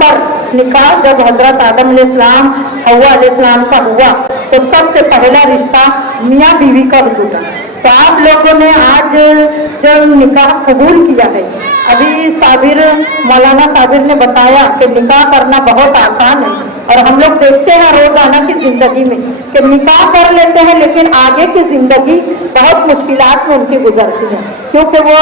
پر نکاح جب حضرت آدم علیہ السلام حوا علیہ السلام کا ہوا تو سب سے پہلا رشتہ میاں بیوی کا ٹوٹا. تو آپ لوگوں نے آج جب نکاح قبول کیا ہے, ابھی مولانا صابر نے بتایا کہ نکاح کرنا بہت آسان ہے, اور ہم لوگ دیکھتے ہیں روزانہ کی زندگی میں کہ نکاح کر لیتے ہیں لیکن آگے کی زندگی بہت مشکلات میں ان کی گزرتی ہے, کیونکہ وہ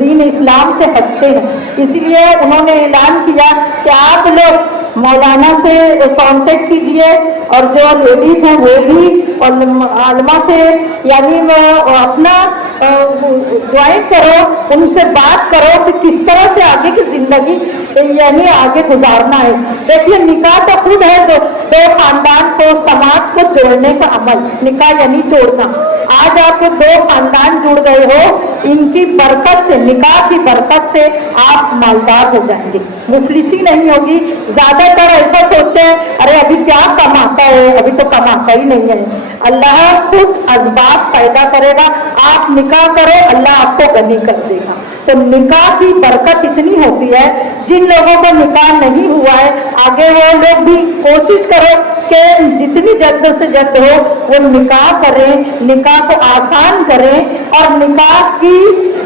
دین اسلام سے ہٹتے ہیں. اس لیے انہوں نے اعلان کیا کہ آپ لوگ مولانا سے کانٹیکٹ کیجیے, اور جو لیڈیز ہیں وہ بھی, اور عالمہ سے یعنی اپنا جوائن کرو, ان سے بات کرو کہ کس طرح سے آگے کی زندگی یعنی آگے گزارنا ہے. دیکھیے نکاح تو خود ہے دو خاندان کو, سماج کو جوڑنے کا عمل. نکاح یعنی جوڑنا. آج آپ کے دو خاندان جڑ گئے ہو, ان کی برکت سے, نکاح کی برکت سے آپ مالدار ہو جائیں گے, مفلسی نہیں ہوگی. زیادہ تر ایسا سوچتے ہیں ارے ابھی کیا کماتا ہے, ابھی تو کماتا ہی نہیں ہے. اللہ خود اسباب پیدا کرے گا, آپ نکاح کرو, اللہ آپ کو غنی کر دے گا. تو نکاح کی برکت اتنی ہوتی ہے. جن لوگوں کا نکاح نہیں ہوا ہے آگے وہ لوگ بھی کوشش کرو کہ جتنی جلد سے جلد ہو وہ نکاح کریں, نکاح کو آسان کریں, اور نکاح کی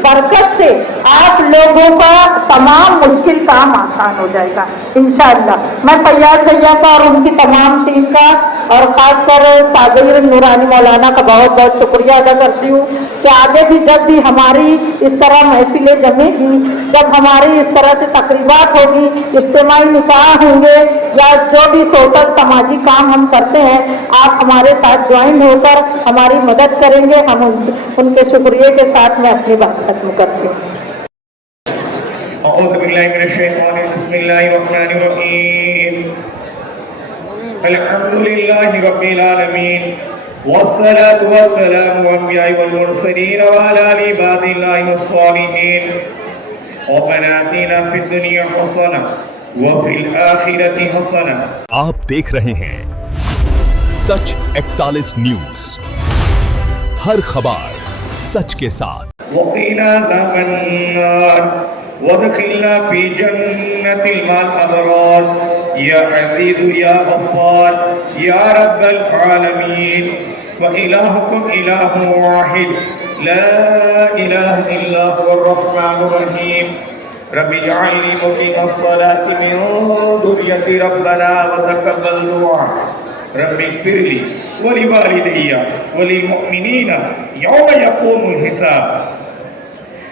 برکت سے آپ لوگوں کا تمام مشکل کام آسان ہو جائے گا انشاءاللہ. میں طیار بھیا کا اور ان کی تمام ٹیم کا اور خاص کر صابر نورانی مولانا کا بہت بہت شکریہ ادا کرتی ہوں کہ آگے بھی جب بھی ہماری اس طرح محفلیں جمے گی, جب ہماری اس طرح سے تقریبات ہوگی, اجتماعی نکاح ہوں گے, یا جو بھی سوشل سماجی کام ہم کرتے ہیں, آپ ہمارے ساتھ جوائن ہو کر ہماری مدد کریں گے. ہم ان کے شکریہ کے ساتھ میں اپنی بات ختم کرتی ہوں. اعوذ باللہ من الشیطان الرجیم, بسم اللہ الرحمن الرحیم, الحمدللہ رب العالمین, والصلاة والسلام على الأنبياء والمرسلين وعلى عباد الله الصالحين. ربنا آتنا في الدنيا حسنة وفي الآخرة حسنة. آپ دیکھ رہے ہیں سچ 41 نیوز, ہر خبر سچ کے ساتھ. وقنا عذاب النار وادخلنا في جنة الأبرار يا عزيز يا غفار يا رب العالمين. وإلهكم إله واحد لا إله إلا هو الرحمن الرحيم. رب اجعلني مقيم الصلاة من ذريتي ربنا وتقبل دعاء. رب اغفر لي ولوالدي وللمؤمنين يوم يقوم الحساب.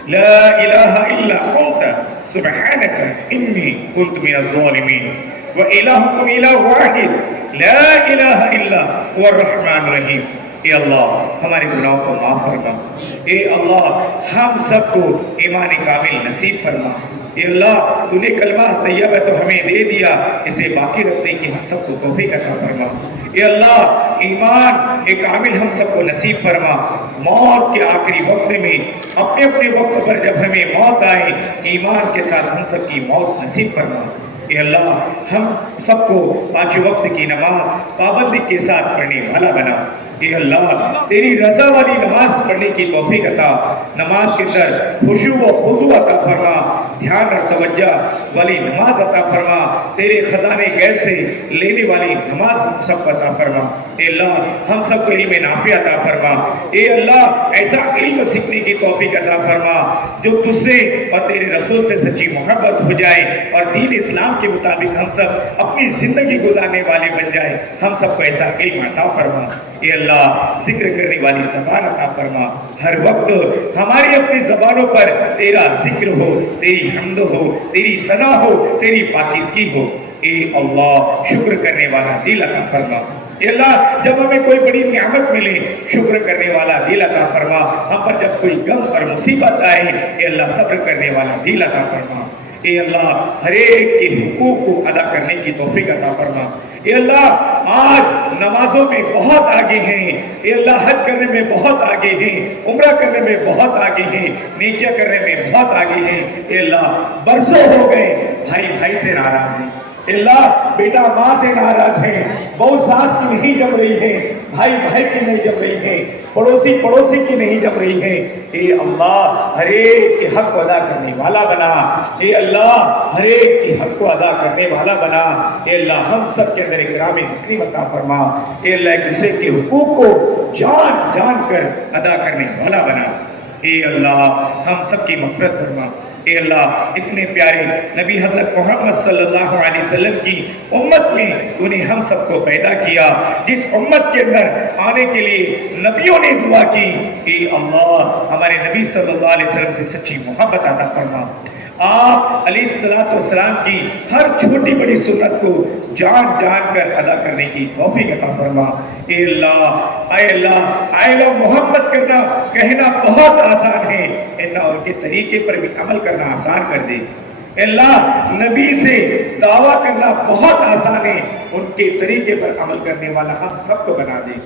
لا إله إلا أنت سبحانك إني كنت من الظالمين. وإلهكم إله واحد لا إله إلا هو الرحمن الرحيم. اے اللہ ہمارے گناہوں کو معاف فرما. اے اللہ ہم سب کو ایمان کامل نصیب فرما. اے اللہ تو نے کلمہ طیبہ تو ہمیں دے دیا, اسے باقی رکھنے کی ہم سب کو توفیق عطا فرما. اے اللہ ایمان کامل ہم سب کو نصیب فرما. موت کے آخری وقت میں اپنے اپنے وقت پر جب ہمیں موت آئے, ایمان کے ساتھ ہم سب کی موت نصیب فرما. اے اللہ ہم سب کو 5 وقت کی نماز پابندی کے ساتھ پڑھنے والا بنا. اے اللہ تیری رضا والی نماز پڑھنے کی توفیق عطا, نماز کے اندر خشوع و خضوع عطا فرما, دھیان اور توجہ والی نماز عطا فرما, تیرے خزانے غیب سے لینے والی نماز سب کو عطا فرما. اے اللہ ہم سب کو علم نافع عطا فرما. اے اللہ ایسا علم سیکھنے کی توفیق عطا فرما جو تجھ سے اور تیرے رسول سے سچی محبت ہو جائے, اور دین اسلام کے مطابق ہم سب اپنی زندگی گزارنے والے بن جائے. ہم سب کو ایسا علم عطا فرما. اے اللہ ذکر کرنے والی زبان عطا فرما, ہر وقت ہماری اپنی زبانوں پر تیرا ذکر ہو, تیری حمد ہو, تیری ثنا ہو, تیری پاکیزگی ہو. اے اللہ شکر کرنے والا دل عطا فرما. اے اللہ جب ہمیں کوئی بڑی نعمت ملے شکر کرنے والا دل عطا فرما. ہم پر جب کوئی غم اور مصیبت آئے, اے اللہ صبر کرنے والا دل عطا فرما. اے اللہ ہر ایک کے حقوق کو ادا کرنے کی توفیق عطا فرما. اے اللہ آج نمازوں میں بہت آگے ہیں, اے اللہ حج کرنے میں بہت آگے ہیں, عمرہ کرنے میں بہت آگے ہیں, نیکیاں کرنے میں بہت آگے ہیں. اے اللہ برسوں ہو گئے بھائی بھائی سے ناراض ہیں, اللہ بیٹا ماں سے ناراض ہے، بہو ساس کی نہیں جم رہی ہے، بھائی بھائی کی نہیں جم رہی ہے، پڑوسی پڑوسی کی نہیں جم رہی ہے، اے اللہ ہر ایک کے حق کو ادا کرنے والا بنا، اے اللہ ہر ایک کے حق کو ادا کرنے والا بنا، اے اللہ ہم سب کے اندر اکرام مسلم عطا فرما، اے اللہ ایک دوسرے کے حقوق کو جان جان کر ادا کرنے والا بنا، اے اللہ ہم سب کی مغفرت فرما، اے اللہ اتنے پیارے نبی حضرت محمد صلی اللہ علیہ وسلم کی امت میں تو نے ہم سب کو پیدا کیا، جس امت کے اندر آنے کے لیے نبیوں نے دعا کی، اے اللہ ہمارے نبی صلی اللہ علیہ وسلم سے سچی محبت عطا فرما، آپ علیہ السلام کی ہر چھوٹی بڑی سنت کو جان جان کر ادا کرنے کی توفیق عطا فرما، اے اللہ محبت کرنا کہنا بہت آسان ہے، اللہ ان کے طریقے پر بھی عمل کرنا آسان کر دے، اے اللہ نبی سے دعویٰ کرنا بہت آسان ہے، ان کے طریقے پر عمل کرنے والا ہم سب کو بنا دے،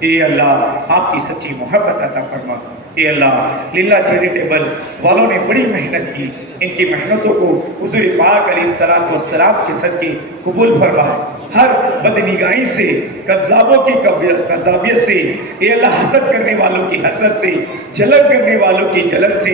اے اللہ آپ کی سچی محبت عطا فرما، اے اللہ لیلا چیریٹیبل والوں نے بڑی محنت کی، ان کی محنتوں کو حضور پاک علیہ السلام کے صدقے قبول فرما، ہر بدنگاہی سے، کذابوں کی کذابیت سے، اے اللہ حسد کرنے والوں کی حسد سے، جلن کرنے والوں کی جلن سے،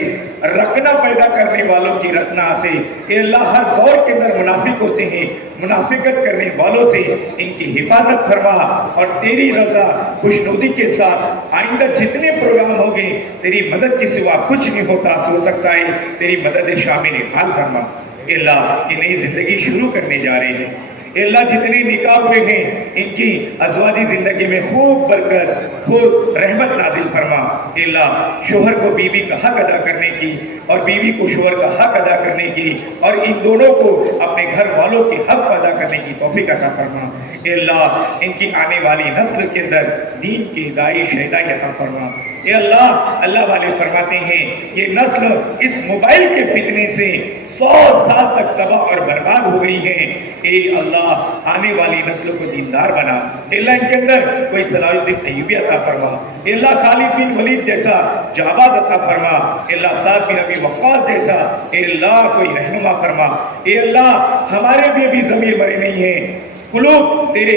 رکنا پیدا کرنے والوں کی رکنا سے، اے اللہ ہر دور کے اندر منافق ہوتے ہیں، منافقت کرنے والوں سے ان کی حفاظت فرما، اور تیری رضا خوشنودی کے ساتھ آئندہ جتنے پروگرام ہوں گے تیری مدد کے سوا کچھ نہیں ہو سکتا ہے، تیری مدد شامل حال فرما، اے اللہ یہ نئی زندگی شروع کرنے جا رہے ہیں، اے اللہ جتنے نکاح ہوئے ہیں ان کی ازواجی زندگی میں خوب برکت خوب رحمت نازل فرما، اے اللہ شوہر کو بیوی کا حق ادا کرنے کی اور بیوی کو شوہر کا حق ادا کرنے کی اور ان دونوں کو اپنے گھر والوں کے حق ادا کرنے کی توفیق عطا فرما، اے اللہ ان کی آنے والی نسل کے اندر دین کی ہدایت شہدائی عطا فرما، اے اللہ والے فرماتے ہیں یہ نسل اس موبائل کے فتنے سے 100 سال تک تباہ اور برباد ہو گئی ہے، اے اللہ آنے والی نسلوں کو دیندار بنا، اے اللہ ان کے اندر کوئی صلاح الدین ایوبی عطا فرما، اے اللہ خالد بن ولید جیسا جاباز عطا فرما، اے اللہ سعد بن ابی وقاص جیسا اے اللہ کوئی رہنما فرما، اے اللہ ہمارے بھی ضمیر مرے نہیں ہیں، قلوب تیرے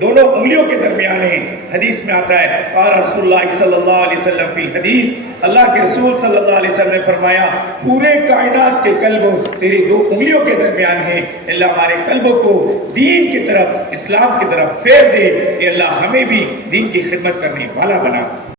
دونوں انگلیوں کے درمیان ہیں، حدیث میں آتا ہے قال رسول اللہ صلی اللہ علیہ وسلم فی الحدیث، اللہ کے رسول صلی اللہ علیہ وسلم نے فرمایا پورے کائنات کے قلب تیری دو انگلیوں کے درمیان ہیں، اللہ ہمارے قلبوں کو دین کی طرف اسلام کی طرف پھیر دے، اے اللہ ہمیں بھی دین کی خدمت کرنے والا بنا۔